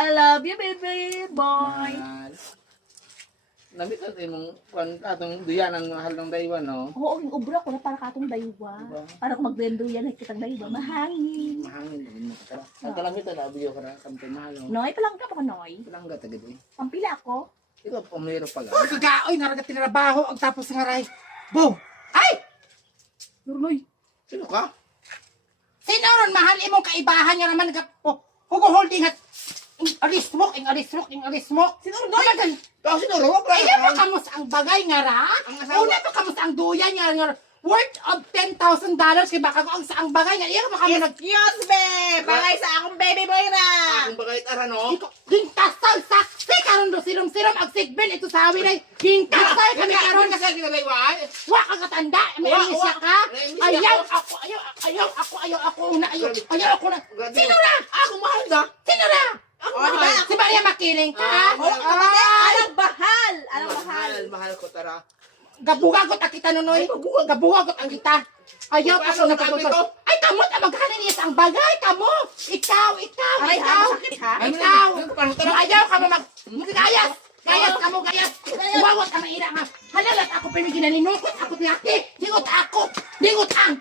I love you, baby boy. Mahal. Nabit natin mong atong duyanan mahal ng daywan, no? Oo, yung ubra ko na para katong daywa. Diba? Para kung magbendo yan, kitang daywa. Mahangin. Mahangin din mo ka. Ang kalamita na abiyo ka na kampi mahal. Noy, palangga pa ka, Noy. Palangga tagad eh. Pampila ako. Ikaw pumiro pala. Oh, kagaoy, naragat tinarabaho ang tapos nga ray. Bo! Ay! Noy. Sino ka? Sino ron mahal imong kaibahan nga naman hugo holding at ing arismok. Sino ron? Ikaw sino ron? Iya pa kamo sa ang bagay nga ra? Ang asawa. Una pa kamo sa ang duyan nga worth of $10,000 kay baka ko ang sa ang bagay nga iya pa kamo nag Excuse me! Bagay sa akong baby boy na! Akong bagay tara, no? gintasal saksi karon do sirom ang sigbel ito sa amin ay gintasal kami karon kasi ginadaywan. wa ka katanda may Wa, siya wa. ka May amnesia ayaw ako na sino na Ako mahal da. sino na Oh, di ba? si Maria Makiling ka Oh, kapatid, alang bahal! Alang bahal! Mahal ko tara. gabugagot ang kita nunoy gabugagot ang kita ayaw ako na pagkakot ay kamot ang maghanan niya sa ang bagay kamo ikaw Aray, masakit ha? ikaw ayaw ka mo gayas kamo gayas umawat ka na ina nga halalat ako pimigin na ninukot ako tiyaki dingot ang